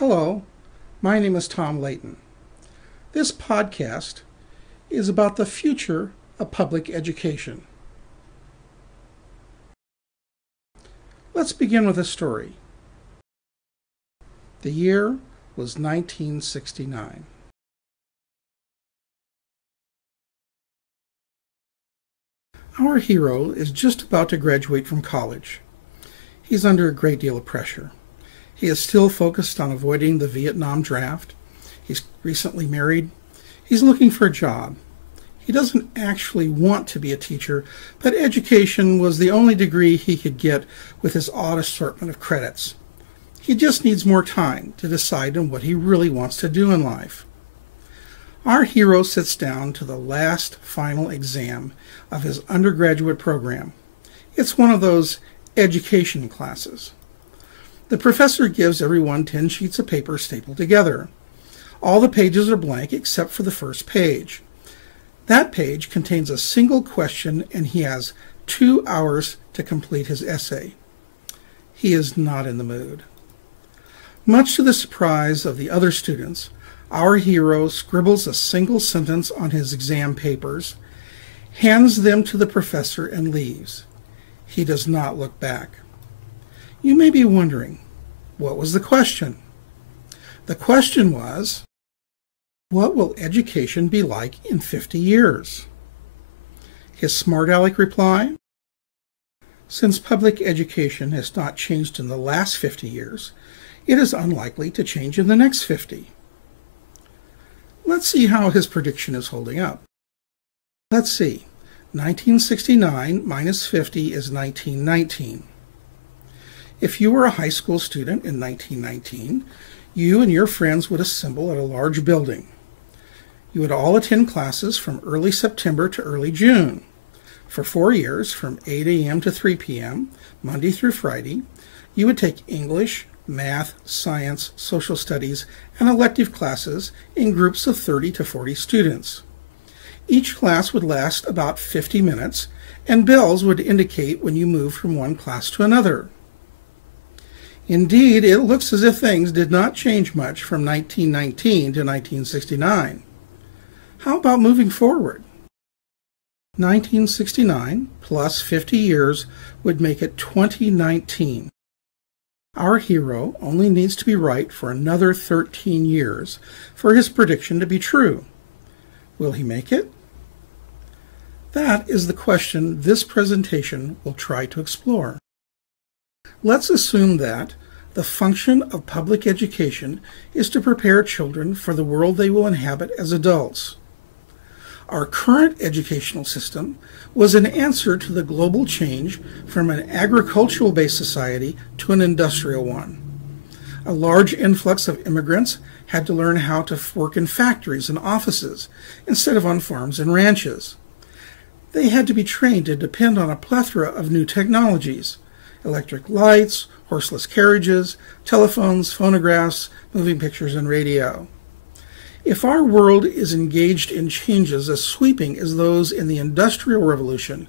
Hello, my name is Tom Layton. This podcast is about the future of public education. Let's begin with a story. The year was 1969. Our hero is just about to graduate from college. He's under a great deal of pressure. He is still focused on avoiding the Vietnam draft. He's recently married. He's looking for a job. He doesn't actually want to be a teacher, but education was the only degree he could get with his odd assortment of credits. He just needs more time to decide on what he really wants to do in life. Our hero sits down to the last final exam of his undergraduate program. It's one of those education classes. The professor gives everyone 10 sheets of paper stapled together. All the pages are blank except for the first page. That page contains a single question, and he has 2 hours to complete his essay. He is not in the mood. Much to the surprise of the other students, our hero scribbles a single sentence on his exam papers, hands them to the professor, and leaves. He does not look back. You may be wondering, what was the question? The question was, what will education be like in 50 years? His smart aleck reply, since public education has not changed in the last 50 years, it is unlikely to change in the next 50. Let's see how his prediction is holding up. Let's see. 1969 minus 50 is 1919. If you were a high school student in 1919, you and your friends would assemble at a large building. You would all attend classes from early September to early June. For 4 years, from 8 a.m. to 3 p.m., Monday through Friday, you would take English, math, science, social studies, and elective classes in groups of 30 to 40 students. Each class would last about 50 minutes, and bells would indicate when you moved from one class to another. Indeed, it looks as if things did not change much from 1919 to 1969. How about moving forward? 1969 plus 50 years would make it 2019. Our hero only needs to be right for another 13 years for his prediction to be true. Will he make it? That is the question this presentation will try to explore. Let's assume that the function of public education is to prepare children for the world they will inhabit as adults. Our current educational system was an answer to the global change from an agricultural-based society to an industrial one. A large influx of immigrants had to learn how to work in factories and offices instead of on farms and ranches. They had to be trained to depend on a plethora of new technologies: electric lights, horseless carriages, telephones, phonographs, moving pictures, and radio. If our world is engaged in changes as sweeping as those in the Industrial Revolution,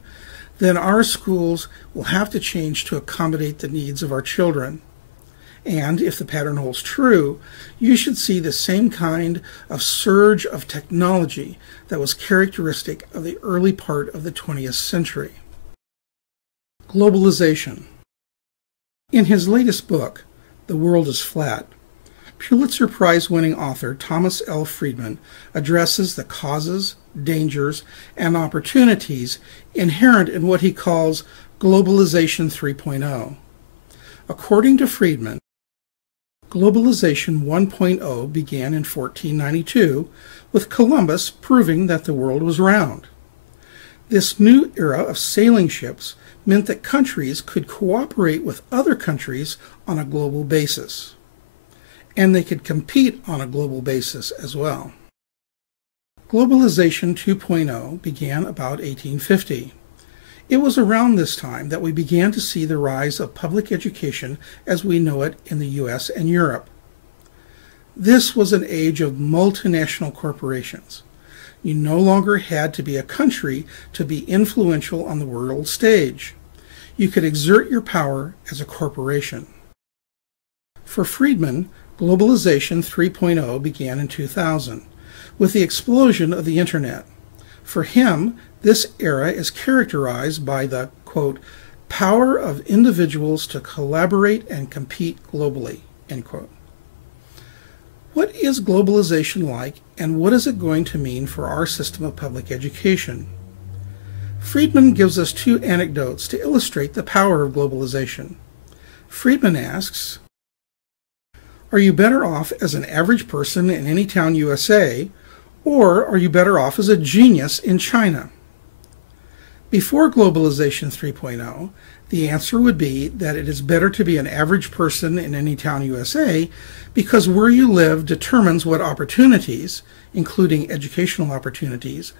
then our schools will have to change to accommodate the needs of our children. And if the pattern holds true, you should see the same kind of surge of technology that was characteristic of the early part of the 20th century. Globalization. In his latest book, The World is Flat, Pulitzer Prize-winning author Thomas L. Friedman addresses the causes, dangers, and opportunities inherent in what he calls Globalization 3.0. According to Friedman, Globalization 1.0 began in 1492 with Columbus proving that the world was round. This new era of sailing ships meant that countries could cooperate with other countries on a global basis. And they could compete on a global basis as well. Globalization 2.0 began about 1850. It was around this time that we began to see the rise of public education as we know it in the U.S. and Europe. This was an age of multinational corporations. You no longer had to be a country to be influential on the world stage. You could exert your power as a corporation. For Friedman, Globalization 3.0 began in 2000 with the explosion of the Internet. For him, this era is characterized by the, quote, power of individuals to collaborate and compete globally, end quote. What is globalization like, and what is it going to mean for our system of public education? Friedman gives us two anecdotes to illustrate the power of globalization. Friedman asks, are you better off as an average person in any town USA, or are you better off as a genius in China? Before Globalization 3.0, the answer would be that it is better to be an average person in any town USA because where you live determines what opportunities, including educational opportunities,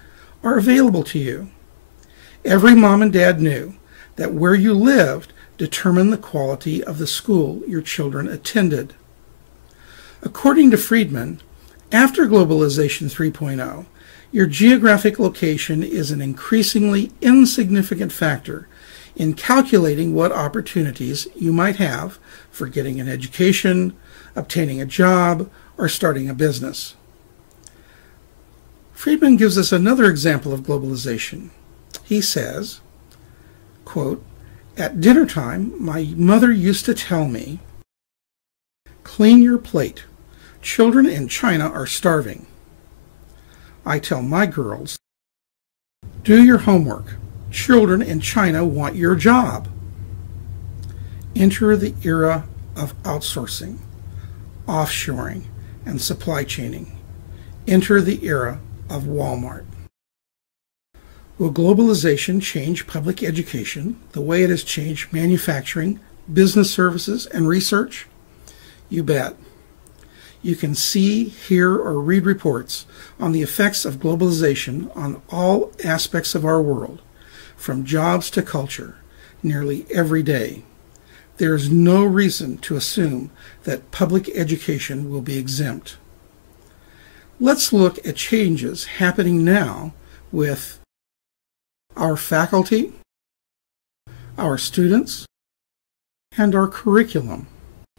are available to you. Every mom and dad knew that where you lived determined the quality of the school your children attended. According to Friedman, after Globalization 3.0, your geographic location is an increasingly insignificant factor in calculating what opportunities you might have for getting an education, obtaining a job, or starting a business. Friedman gives us another example of globalization. He says, quote, at dinner time, my mother used to tell me, clean your plate. Children in China are starving. I tell my girls, do your homework. Children in China want your job. Enter the era of outsourcing, offshoring, and supply chaining. Enter the era of Walmart. Will globalization change public education the way it has changed manufacturing, business services, and research? You bet. You can see, hear, or read reports on the effects of globalization on all aspects of our world, from jobs to culture, nearly every day. There is no reason to assume that public education will be exempt. Let's look at changes happening now with our faculty, our students, and our curriculum.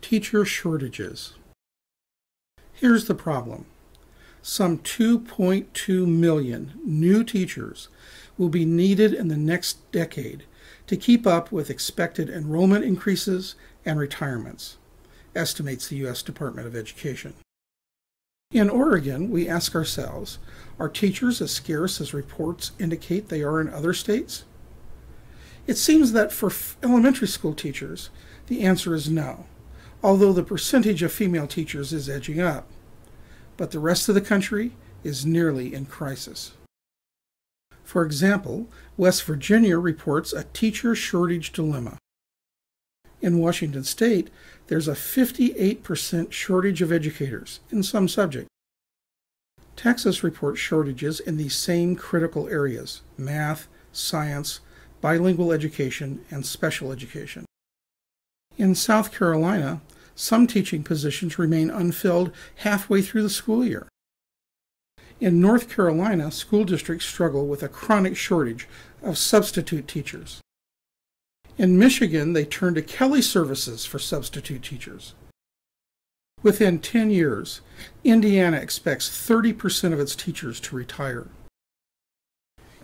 Teacher shortages. Here's the problem. Some 2.2 million new teachers will be needed in the next decade to keep up with expected enrollment increases and retirements, estimates the U.S. Department of Education. In Oregon, we ask ourselves, are teachers as scarce as reports indicate they are in other states? It seems that for elementary school teachers, the answer is no, although the percentage of female teachers is edging up. But the rest of the country is nearly in crisis. For example, West Virginia reports a teacher shortage dilemma. In Washington State, there's a 58% shortage of educators in some subject. Texas reports shortages in these same critical areas: math, science, bilingual education, and special education. In South Carolina, some teaching positions remain unfilled halfway through the school year. In North Carolina, school districts struggle with a chronic shortage of substitute teachers. In Michigan, they turn to Kelly Services for substitute teachers. Within 10 years, Indiana expects 30% of its teachers to retire.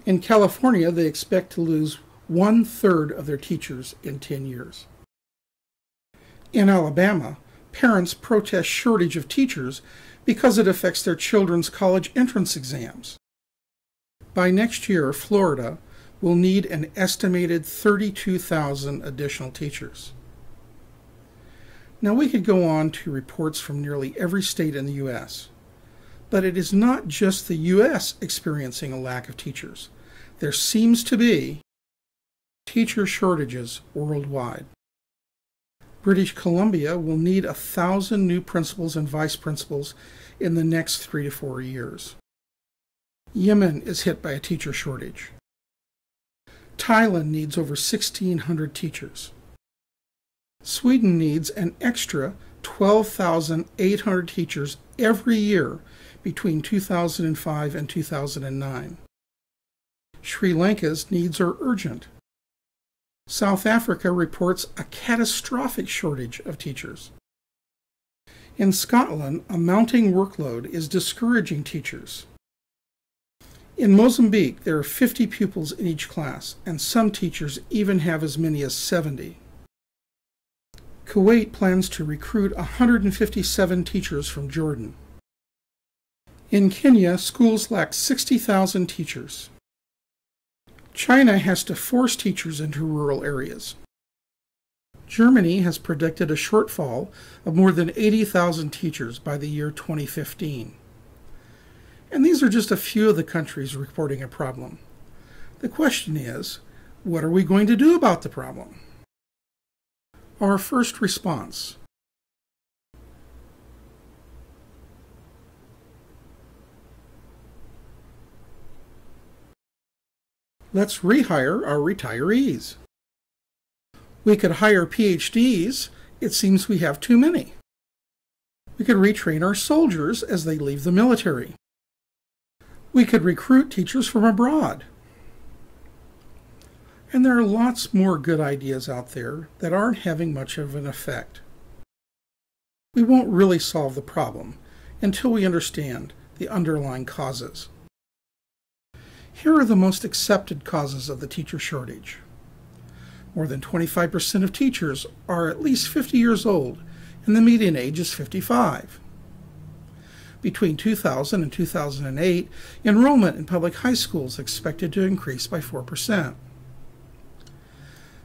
In California, they expect to lose 1/3 of their teachers in 10 years. In Alabama, parents protest shortage of teachers because it affects their children's college entrance exams. By next year, Florida will need an estimated 32,000 additional teachers. Now, we could go on to reports from nearly every state in the U.S., but it is not just the U.S. experiencing a lack of teachers. There seems to be teacher shortages worldwide. British Columbia will need 1,000 new principals and vice principals in the next 3 to 4 years. Yemen is hit by a teacher shortage. Thailand needs over 1,600 teachers. Sweden needs an extra 12,800 teachers every year between 2005 and 2009. Sri Lanka's needs are urgent. South Africa reports a catastrophic shortage of teachers. In Scotland, a mounting workload is discouraging teachers. In Mozambique, there are 50 pupils in each class, and some teachers even have as many as 70. Kuwait plans to recruit 157 teachers from Jordan. In Kenya, schools lack 60,000 teachers. China has to force teachers into rural areas. Germany has predicted a shortfall of more than 80,000 teachers by the year 2015. And these are just a few of the countries reporting a problem. The question is, what are we going to do about the problem? Our first response. Let's rehire our retirees. We could hire PhDs. It seems we have too many. We could retrain our soldiers as they leave the military. We could recruit teachers from abroad. And there are lots more good ideas out there that aren't having much of an effect. We won't really solve the problem until we understand the underlying causes. Here are the most accepted causes of the teacher shortage. More than 25% of teachers are at least 50 years old, and the median age is 55. Between 2000 and 2008, enrollment in public high schools is expected to increase by 4%.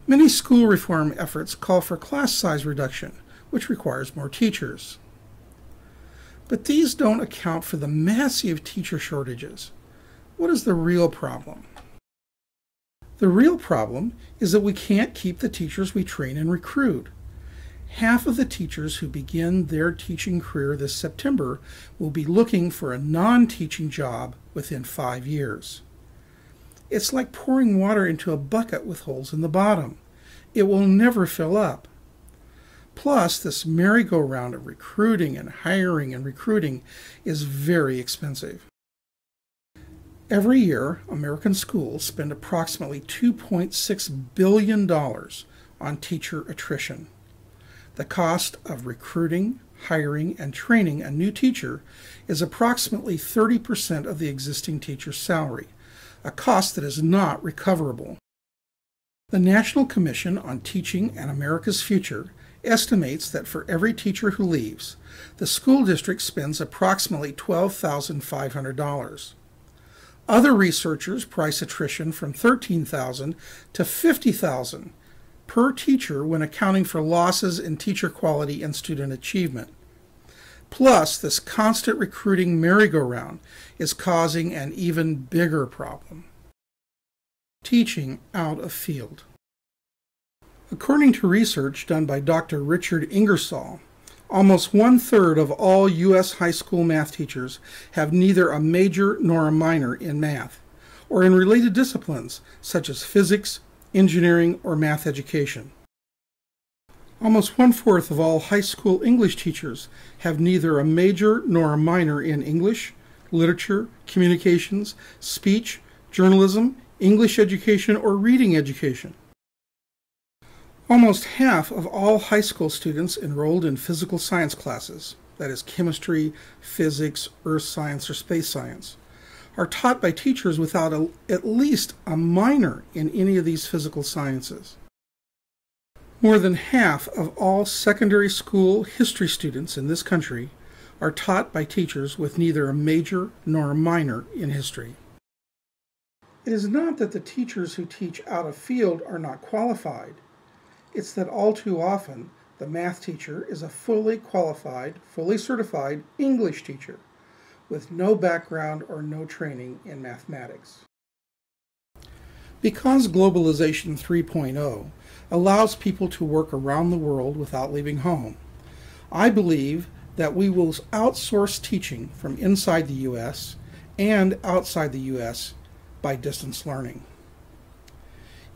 Many school reform efforts call for class size reduction, which requires more teachers. But these don't account for the massive teacher shortages. What is the real problem? The real problem is that we can't keep the teachers we train and recruit. Half of the teachers who begin their teaching career this September will be looking for a non-teaching job within 5 years. It's like pouring water into a bucket with holes in the bottom. It will never fill up. Plus, this merry-go-round of recruiting and hiring and recruiting is very expensive. Every year, American schools spend approximately $2.6 billion on teacher attrition. The cost of recruiting, hiring, and training a new teacher is approximately 30% of the existing teacher's salary, a cost that is not recoverable. The National Commission on Teaching and America's Future estimates that for every teacher who leaves, the school district spends approximately $12,500. Other researchers price attrition from $13,000 to $50,000 per teacher when accounting for losses in teacher quality and student achievement. Plus, this constant recruiting merry-go-round is causing an even bigger problem: teaching out of field. According to research done by Dr. Richard Ingersoll, almost 1/3 of all U.S. high school math teachers have neither a major nor a minor in math, or in related disciplines such as physics, engineering, or math education. Almost 1/4 of all high school English teachers have neither a major nor a minor in English, literature, communications, speech, journalism, English education, or reading education. Almost half of all high school students enrolled in physical science classes, that is chemistry, physics, earth science, or space science, are taught by teachers without at least a minor in any of these physical sciences. More than half of all secondary school history students in this country are taught by teachers with neither a major nor a minor in history. It is not that the teachers who teach out of field are not qualified. It's that all too often the math teacher is a fully qualified, fully certified English teacher with no background or no training in mathematics. Because Globalization 3.0 allows people to work around the world without leaving home, I believe that we will outsource teaching from inside the U.S. and outside the U.S. by distance learning.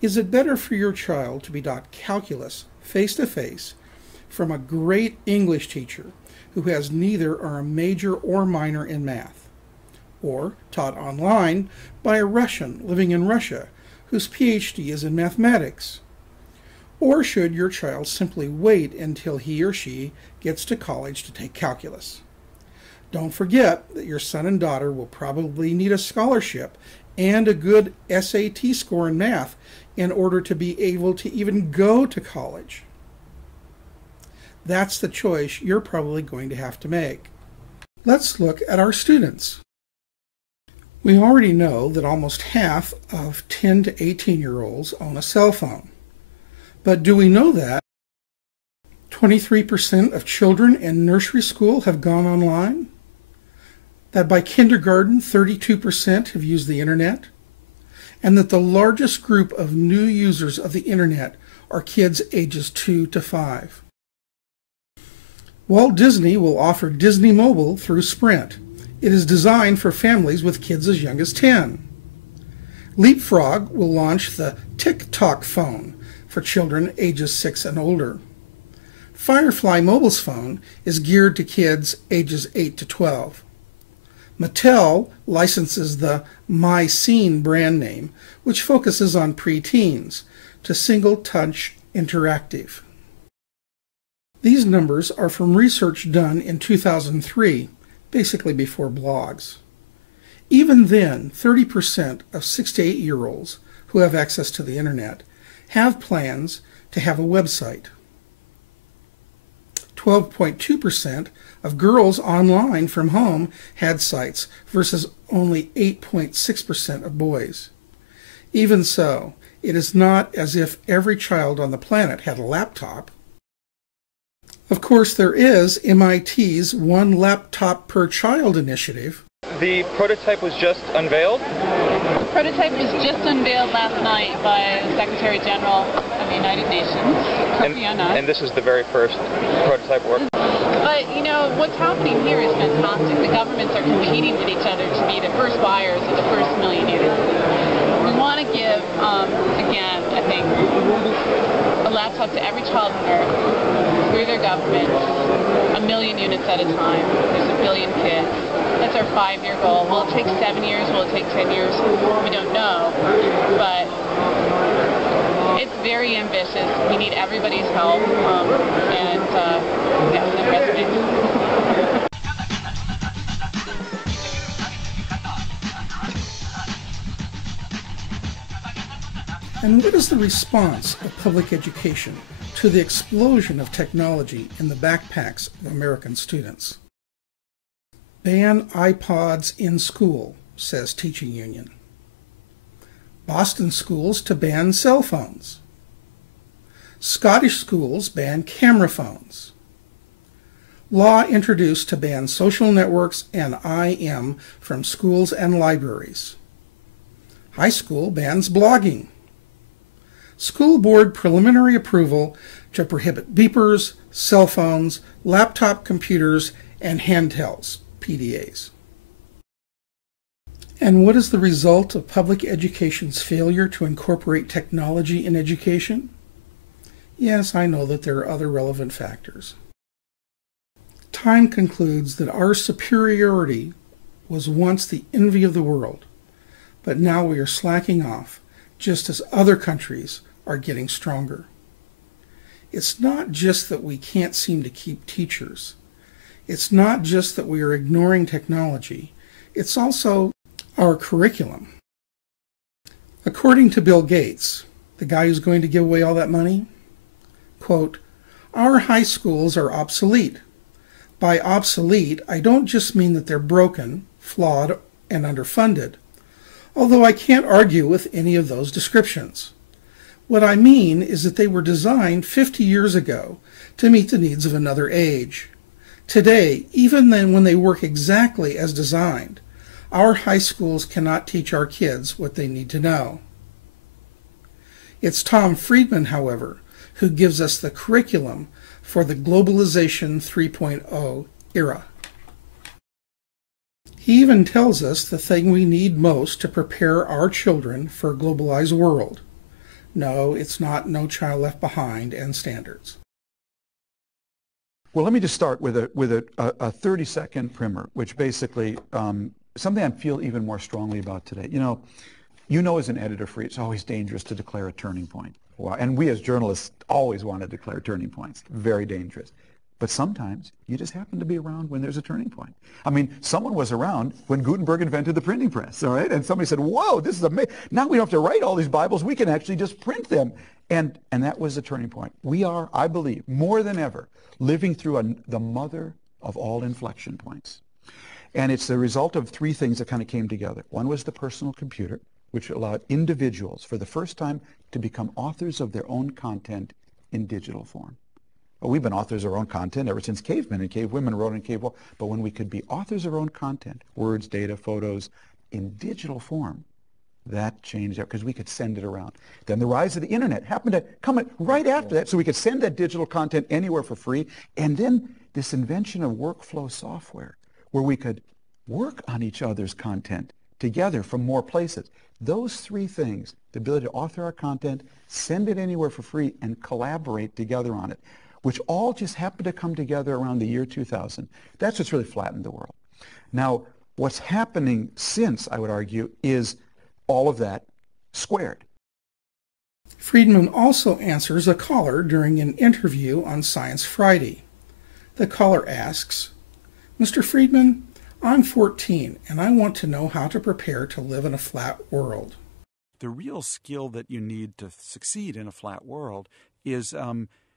Is it better for your child to be taught calculus face-to-face from a great English teacher who has neither a major or minor in math, or taught online by a Russian living in Russia whose PhD is in mathematics? Or should your child simply wait until he or she gets to college to take calculus. Don't forget that your son and daughter will probably need a scholarship and a good SAT score in math in order to be able to even go to college. That's the choice you're probably going to have to make. Let's look at our students. We already know that almost half of 10 to 18-year-olds own a cell phone. But do we know that 23% of children in nursery school have gone online? That by kindergarten, 32% have used the internet? And that the largest group of new users of the internet are kids ages 2 to 5. Walt Disney will offer Disney Mobile through Sprint. It is designed for families with kids as young as 10. Leapfrog will launch the TikTok phone for children ages 6 and older. Firefly Mobile's phone is geared to kids ages 8 to 12. Mattel licenses the MyScene brand name, which focuses on preteens, to Single Touch Interactive. These numbers are from research done in 2003, basically before blogs. Even then, 30% of 6 to 8-year-olds who have access to the internet have plans to have a website. 12.2% of girls online from home had sites versus only 8.6% of boys. Even so, it is not as if every child on the planet had a laptop. Of course, there is MIT's One Laptop Per Child initiative. The prototype was just unveiled? The prototype was just unveiled last night by the Secretary General of the United Nations, Kofi Annan. And this is the very first prototype work? But, you know, what's happening here is fantastic. The governments are competing with each other to be the first buyers of the first million units. We want to give, again, I think, a laptop to every child on Earth through their government, 1 million units at a time. There's 1 billion kids. That's our 5-year goal. Will it take 7 years? Will it take 10 years? We don't know. But it's very ambitious. We need everybody's help. Yeah, that resonates. And what is the response of public education to the explosion of technology in the backpacks of American students? Ban iPods in school, says Teaching Union. Boston schools to ban cell phones. Scottish schools ban camera phones. Law introduced to ban social networks and IM from schools and libraries. High school bans blogging. School board preliminary approval to prohibit beepers, cell phones, laptop computers, and handhelds, PDAs. And what is the result of public education's failure to incorporate technology in education? Yes, I know that there are other relevant factors. Time concludes that our superiority was once the envy of the world, but now we are slacking off, just as other countries are getting stronger. It's not just that we can't seem to keep teachers. It's not just that we are ignoring technology. It's also our curriculum. According to Bill Gates, the guy who's going to give away all that money, quote, "Our high schools are obsolete. By obsolete, I don't just mean that they're broken, flawed, and underfunded, although I can't argue with any of those descriptions. What I mean is that they were designed 50 years ago to meet the needs of another age. Today, even then when they work exactly as designed, our high schools cannot teach our kids what they need to know." It's Tom Friedman, however, who gives us the curriculum for the Globalization 3.0 era. He even tells us the thing we need most to prepare our children for a globalized world. No, it's not No Child Left Behind and standards. Well, let me just start with a 30-second primer, which basically something I feel even more strongly about today. You know, as an editor for it's always dangerous to declare a turning point. And we as journalists always want to declare turning points. Very dangerous. But sometimes you just happen to be around when there's a turning point. I mean, someone was around when Gutenberg invented the printing press, all right? And somebody said, whoa, this is amazing. Now we don't have to write all these Bibles. We can actually just print them. And that was the turning point. We are, I believe, more than ever, living through the mother of all inflection points. And it's the result of three things that kind of came together. One was the personal computer, which allowed individuals for the first time to become authors of their own content in digital form. Well, we've been authors of our own content ever since cavemen and cave women wrote in cave wall. But when we could be authors of our own content, words, data, photos, in digital form, that changed because we could send it around. Then the rise of the internet happened to come right after that, so we could send that digital content anywhere for free. And then this invention of workflow software, where we could work on each other's content together from more places. Those three things, the ability to author our content, send it anywhere for free, and collaborate together on it, which all just happened to come together around the year 2000. That's what's really flattened the world. Now, what's happening since, I would argue, is all of that squared. Friedman also answers a caller during an interview on Science Friday. The caller asks, Mr. Friedman, I'm 14 and I want to know how to prepare to live in a flat world. The real skill that you need to succeed in a flat world is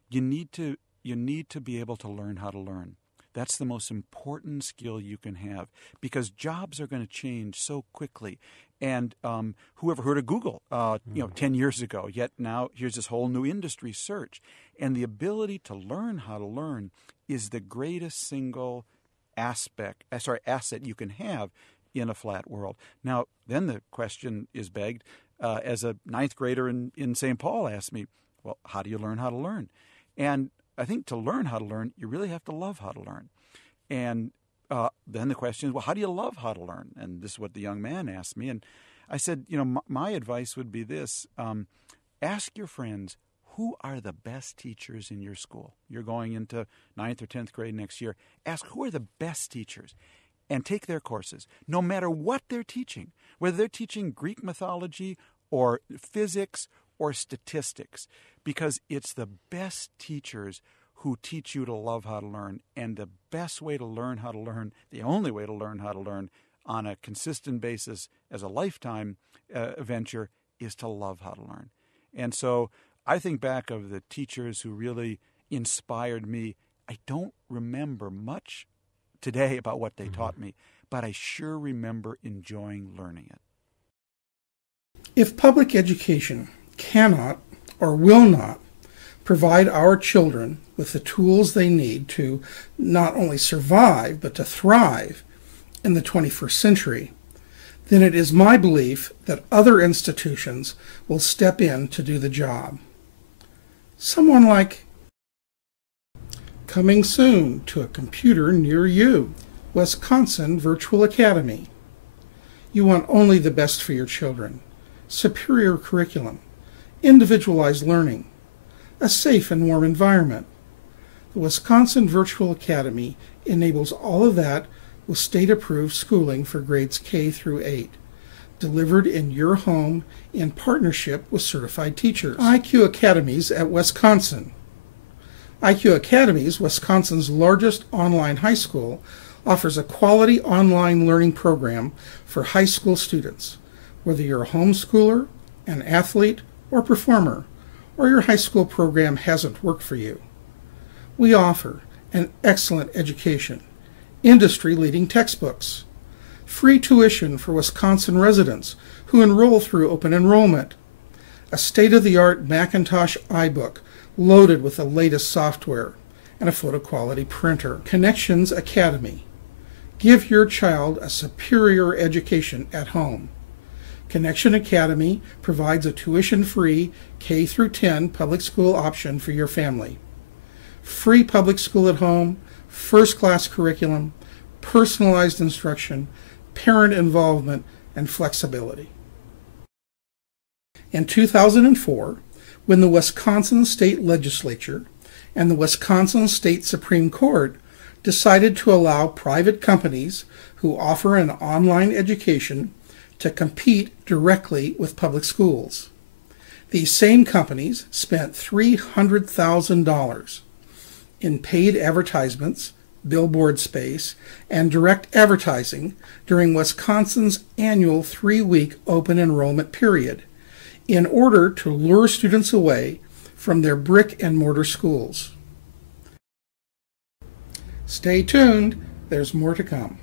you need to be able to learn how to learn. That's the most important skill you can have, because jobs are going to change so quickly. And whoever heard of Google 10 years ago, yet now here's this whole new industry, search. And the ability to learn how to learn is the greatest single asset you can have in a flat world. Now, then the question is begged, as a ninth grader in St. Paul asked me, well, how do you learn how to learn? And I think to learn how to learn, you really have to love how to learn. And then the question is, well, how do you love how to learn? And this is what the young man asked me. And I said, my advice would be this. Ask your friends, who are the best teachers in your school? You're going into 9th or 10th grade next year. Ask, who are the best teachers? And take their courses, no matter what they're teaching, whether they're teaching Greek mythology or physics or statistics, because it's the best teachers who teach you to love how to learn. And the best way to learn how to learn, the only way to learn how to learn on a consistent basis as a lifetime venture, is to love how to learn. And so I think back of the teachers who really inspired me. I don't remember much today about what they taught me, but I sure remember enjoying learning it. If public education cannot or will not provide our children with the tools they need to not only survive but to thrive in the 21st century, then it is my belief that other institutions will step in to do the job. Someone like coming soon to a computer near you, Wisconsin Virtual Academy. You want only the best for your children. Superior curriculum, individualized learning, a safe and warm environment. The Wisconsin Virtual Academy enables all of that with state-approved schooling for grades K through 8, delivered in your home in partnership with certified teachers. IQ Academies at Wisconsin. IQ Academies, Wisconsin's largest online high school, offers a quality online learning program for high school students, whether you're a homeschooler, an athlete, or performer, or your high school program hasn't worked for you. We offer an excellent education, industry-leading textbooks, free tuition for Wisconsin residents who enroll through open enrollment, a state-of-the-art Macintosh iBook loaded with the latest software, and a photo-quality printer. Connections Academy. Give your child a superior education at home. Connection Academy provides a tuition-free K through 10 public school option for your family. Free public school at home, first-class curriculum, personalized instruction, parent involvement, and flexibility. In 2004, when the Wisconsin State Legislature and the Wisconsin State Supreme Court decided to allow private companies who offer an online education to compete directly with public schools. These same companies spent $300,000 in paid advertisements, billboard space, and direct advertising during Wisconsin's annual 3-week open enrollment period in order to lure students away from their brick and mortar schools. Stay tuned, there's more to come.